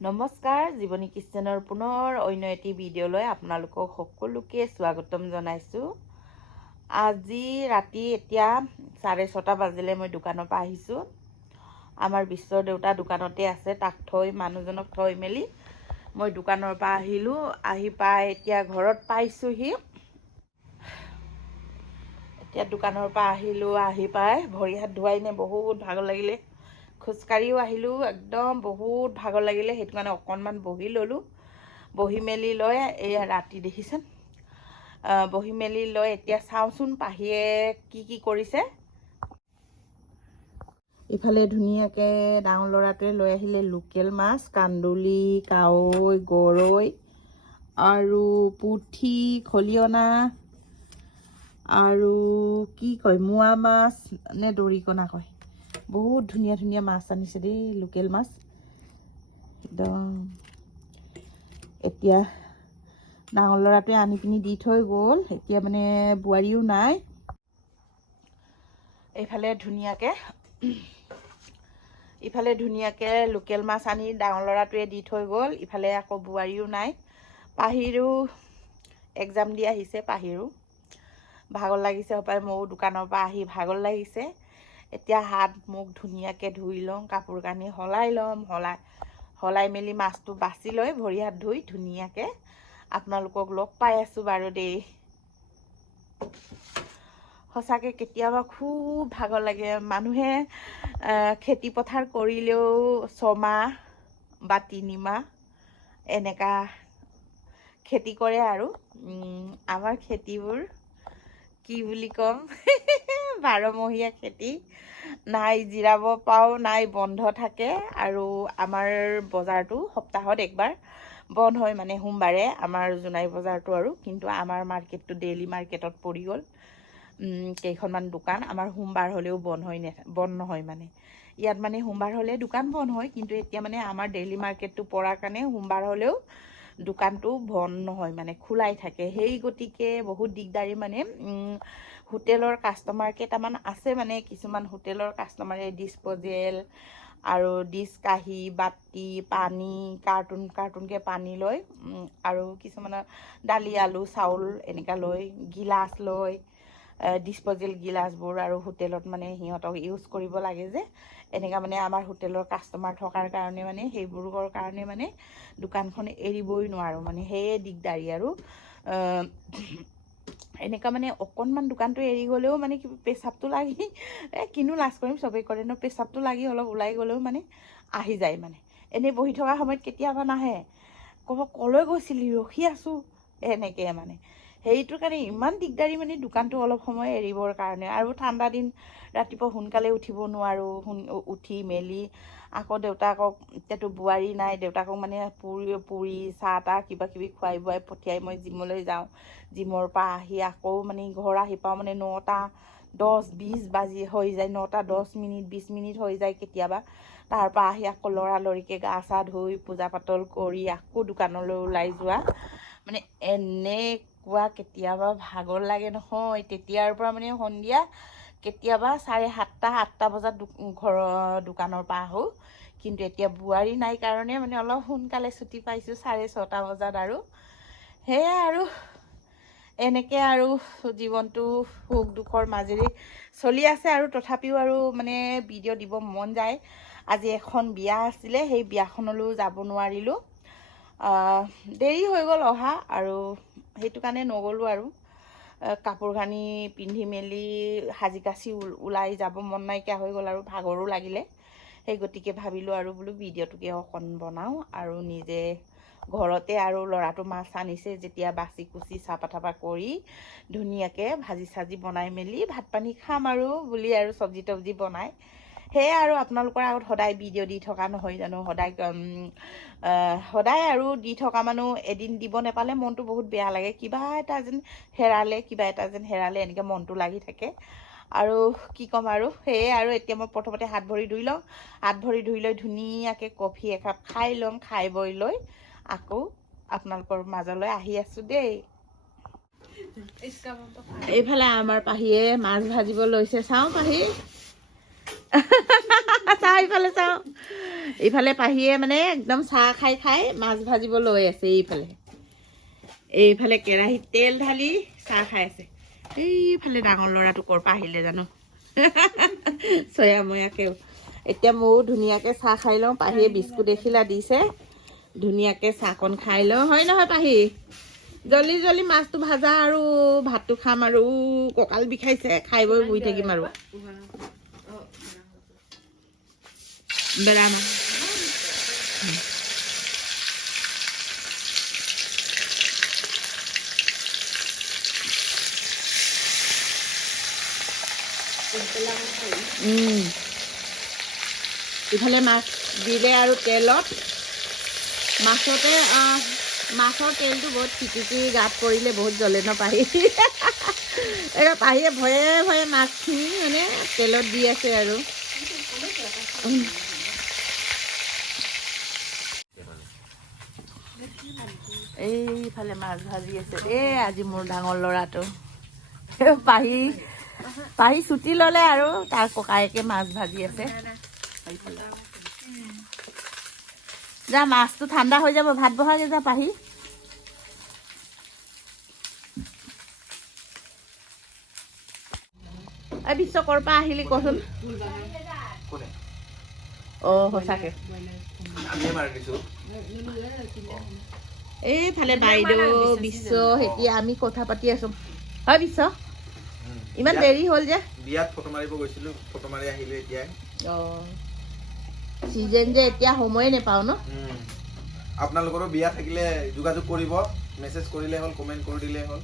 নমস্কাৰ, জীৱনী কিচেনৰ পুনৰ অন্য এটি ভিডিঅ'লৈ আপোনালোকক সকলোকে স্বাগতম জনাইছোঁ। আজি ৰাতি এতিয়া 6:30 বাজিলে মই দোকানৰ পৰা আহিছোঁ। আমাৰ বিশ্বৰ দেউতা দোকানতে আছে, তাক থৈ মানুহজনক থৈ মেলি মই দোকানৰ পৰা আহিলোঁ। আহি পাই এতিয়া ঘৰত পাইছোঁহি। এতিয়া দোকানৰ পৰা আহিলোঁ, আহি পাই ভৰি হাত ধুৱাই নে বহুত ভাগৰ লাগিলে। খোজকাঢ়িও আহিলোঁ, একদম বহুত ভাগৰ লাগিলে, সেইটো কাৰণে অকণমান বহি ল'লোঁ। বহি মেলি লৈ এয়া ৰাতি দেখিছেন, বহি মেলি লৈ এতিয়া চাওঁচোন পাহিয়ে কি কৰিছে। ইফালে ধুনীয়াকৈ ডাঙৰ ল'ৰাটোৱে লৈ আহিলে লোকেল মাছ, কান্দুলি, কাৱৈ, গৰৈ আৰু পুঠি, খলিহনা আৰু কি কয় মোৱা মাছ নে দৰিকণা কয়। বহুত ধুনীয়া ধুনীয়া মাছ আনিছে দেই, লোকেল মাছ একদম। এতিয়া ডাঙৰ ল'ৰাটোৱে আনি পিনি দি থৈ গ'ল। এতিয়া মানে বোৱাৰীও নাই। ইফালে ধুনীয়াকৈ লোকেল মাছ আনি ডাঙৰ ল'ৰাটোৱে দি থৈ গ'ল। ইফালে আকৌ বোৱাৰীও নাই। পাহিৰো এক্সাম দি আহিছে, পাহিৰো ভাগৰ লাগিছে হপায়, ময়ো দোকানৰ পৰা আহি ভাগৰ লাগিছে। এতিয়া হাত মুখ ধুনীয়াকৈ ধুই লওঁ, কাপোৰ কানি সলাই ল'ম, সলাই মেলি মাছটো বাছি লৈ ভৰি হাত ধুই ধুনীয়াকৈ আপোনালোকক লগ পাই আছোঁ বাৰু দেই। সঁচাকৈ কেতিয়াবা খুব ভাগৰ লাগে। মানুহে খেতি পথাৰ কৰিলেও 6 মাহ বা 3 মাহ এনেকা খেতি কৰে আৰু আমাৰ খেতিবোৰ কি বুলি ক'ম 12মহীয়া খেতি। নাই জিৰাব পাওঁ, নাই বন্ধ থাকে। আৰু আমাৰ বজাৰটো সপ্তাহত একবাৰ বন্ধ হয়, মানে সোমবাৰে আমাৰ জোনাই বজাৰটো আৰু। কিন্তু আমাৰ মাৰ্কেটটো ডেইলি মাৰ্কেটত পৰি গ'ল। কেইখনমান দোকান আমাৰ সোমবাৰ হ'লেও বন্ধ নহয় মানে। ইয়াত মানে সোমবাৰ হ'লে দোকান বন্ধ হয়, কিন্তু এতিয়া মানে আমাৰ ডেইলি মাৰ্কেটটো পৰাৰ কাৰণে সোমবাৰ হ'লেও দোকানটো বন্ধ নহয়, মানে খোলাই থাকে। সেই গতিকে বহুত দিগদাৰী মানে। হোটেলৰ কাষ্টমাৰ কেইটামান আছে, মানে কিছুমান হোটেলৰ কাষ্টমাৰে ডিছপ'জেল আৰু ডিছ, কাঁহী, বাতি, পানী কাৰ্টুনকৈ পানী লয়। আৰু কিছুমানৰ দালি, আলু, চাউল এনেকুৱা লয়, গিলাচ লয়, ডিছপ'জেল গিলাচবোৰ। আৰু হোটেলত মানে সিহঁতক ইউজ কৰিব লাগে যে, এনেকুৱা মানে আমাৰ হোটেলৰ কাষ্টমাৰ থকাৰ কাৰণে মানে সেইবোৰৰ কাৰণে মানে দোকানখন এৰিবই নোৱাৰোঁ, মানে সেয়ে দিগদাৰী আৰু। এনেকুৱা মানে অকণমান দোকানটো এৰি গ'লেও মানে পেচাবটো লাগি কিনো লাজ কৰিম, চবেই কৰে ন। পেচাবটো লাগি অলপ ওলাই গ'লেও মানে আহি যায়। মানে এনেই বহি থকা সময়ত কেতিয়াবা নাহে, ক'ব ক'লৈ গৈছিলি, ৰখি আছোঁ, এনেকৈ মানে। সেইটোৰ কাৰণে ইমান দিগদাৰী মানে দোকানটো অলপ সময় এৰিবৰ কাৰণে। আৰু ঠাণ্ডা দিন, ৰাতিপুৱা সোনকালে উঠিব নোৱাৰোঁ। উঠি মেলি আকৌ দেউতাকক, এতিয়াতো বোৱাৰী নাই, দেউতাকক মানে পুৰি চাহ তাহ কিবাকিবি খুৱাই বোৱাই পঠিয়াই মই জিমলৈ যাওঁ। জিমৰ পৰা আহি আকৌ মানে ঘৰ আহি পাওঁ মানে 9:10-20 বাজি হৈ যায়। 9:10 20 মিনিট হৈ যায় কেতিয়াবা। তাৰ পৰা আহি আকৌ লৰালৰিকৈ গা চা ধুই পূজা পাতল কৰি আকৌ দোকানলৈ ওলাই যোৱা, মানে এনেকুৱা কেতিয়াবা ভাগৰ লাগে নহয়। তেতিয়াৰ পৰা মানে সন্ধিয়া কেতিয়াবা 7:30-8টা বজাত দোকানৰ পৰা আহোঁ। কিন্তু এতিয়া বোৱাৰী নাই কাৰণে মানে অলপ সোনকালে ছুটি পাইছোঁ, 6:30 বজাত। আৰু সেয়াই আৰু এনেকৈ আৰু জীৱনটো সুখ দুখৰ মাজেৰে চলি আছে। আৰু তথাপিও আৰু মানে ভিডিঅ' দিব মন যায়। আজি এখন বিয়া আছিলে, সেই বিয়াখনলৈও যাব নোৱাৰিলোঁ, দেৰি হৈ গ'ল অহা, আৰু সেইটো কাৰণে নগ'লোঁ। আৰু কাপোৰ কানি পিন্ধি মেলি সাজি কাচি ওলাই যাব মন নাইকিয়া হৈ গ'ল, আৰু ভাগৰো লাগিলে। সেই গতিকে ভাবিলোঁ আৰু বোলো ভিডিঅ'টোকে অকণ বনাওঁ। আৰু নিজে ঘৰতে আৰু ল'ৰাটো মাছ আনিছে যেতিয়া বাচি কুচি চাফা তাফা কৰি ধুনীয়াকৈ ভাজি চাজি বনাই মেলি ভাত পানী খাম আৰু বুলি, আৰু চব্জি তব্জি বনাই। সেয়াই আৰু আপোনালোকৰ আগত সদায় ভিডিঅ' দি থকা নহয় জানো। সদায় আৰু দি থকা মানুহ এদিন দিব নাপালে মনটো বহুত বেয়া লাগে। কিবা এটা যেন হেৰালে এনেকৈ মনটো লাগি থাকে। আৰু কি ক'ম আৰু সেয়ে। আৰু এতিয়া মই প্ৰথমতে হাত ভৰি ধুই লওঁ। হাত ভৰি ধুই লৈ ধুনীয়াকৈ কফি একাপ খাই ল'ম। খাই বৈ লৈ আকৌ আপোনালোকৰ মাজলৈ আহি আছোঁ দেই। এইফালে আমাৰ পাহিয়ে মাছ ভাজিব লৈছে চাওঁ পাহি চাওঁ এইফালে চাওঁ এইফালে পাহিয়ে মানে একদম চাহ খাই খাই মাছ ভাজিব লৈ আছে এইফালে কেৰাহীত তেল ঢালি চাহ খাই আছে এইফালে ডাঙৰ ল'ৰাটো ক'ৰ পৰা আহিলে জানো চয়াময়াকেও এতিয়া ময়ো ধুনীয়াকৈ চাহ খাই লওঁ পাহিয়ে বিস্কুট এখিলা দিছে ধুনীয়াকৈ চাহকণ খাই লওঁ হয় নহয় পাহি জলদি জলদি মাছটো ভাজা আৰু ভাতটো খাম আৰু কঁকাল বিষাইছে খাই বৈ শুই থাকিম আৰু বেলা মাছ ইফালে মাছ দিলে আৰু তেলত মাছতে মাছৰ তেলটো বহুত টিটিকি গাত পৰিলে বহুত জ্বলে ন পাহি এতিয়া পাহিয়ে ভয়ে ভয়ে মাছখিনি মানে তেলত দি আছে আৰু এইফালে মাছ ভাজি আছে আজি মোৰ ডাঙৰ ল'ৰাটো পাহি ছুটি ল'লে আৰু তাৰ ককায়েকে মাছ ভাজি আছে যা মাছটো ঠাণ্ডা হৈ যাব ভাত বহাগে যা পাহি বিশ্ব ক'ৰ পৰা আহিলি কচোন সঁচাকে এইফালে বাইদেউ বিশ্ব এতিয়া আমি কথা পাতি আছো হয় বিশ্ব ইমান দেৰি হ'ল যে বিয়াত ফটো মাৰিব গৈছিলো ফটো মাৰি আহিলো এতিয়া সিজন যে এতিয়া সময় নেপাও ন আপোনালোকৰো বিয়া থাকিলে যোগাযোগ কৰিব মেছেজ কৰিলে হ'ল কমেন্ট কৰি দিলে হ'ল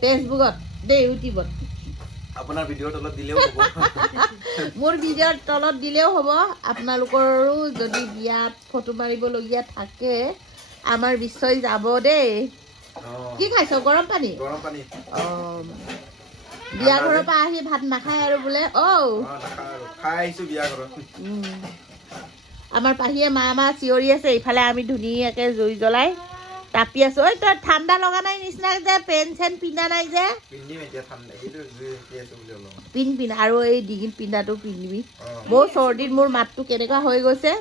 ফেচবুকত দে ইউটিউবত আপোনাৰ ভিডিঅ'ৰ তলত দিলেও হ'ব মোৰ ভিডিঅ'ৰ তলত দিলেও হ'ব আপোনালোকৰো যদি বিয়াত ফটো মাৰিবলগীয়া থাকে আমাৰ বিশ্বই যাব দেই কি খাইছ গৰম পানী বিয়া ঘৰৰ পৰা আহি ভাত নাখায় আৰু বোলে খাই আহিছো বিয়া ঘৰত আমাৰ পাহিয়ে মা চিঞৰি আছে ইফালে আমি ধুনীয়াকৈ জুই জ্বলাই তাপি আছো ঐ তই ঠাণ্ডা লগা নাই নিচিনা যে পেন চেন পিন্ধা নাই যে পিন্ধ আৰু এই ডিঙিত পিন্ধাটো পিন্ধিবি বহুত চৰ্দিত মোৰ মাতটো কেনেকুৱা হৈ গৈছে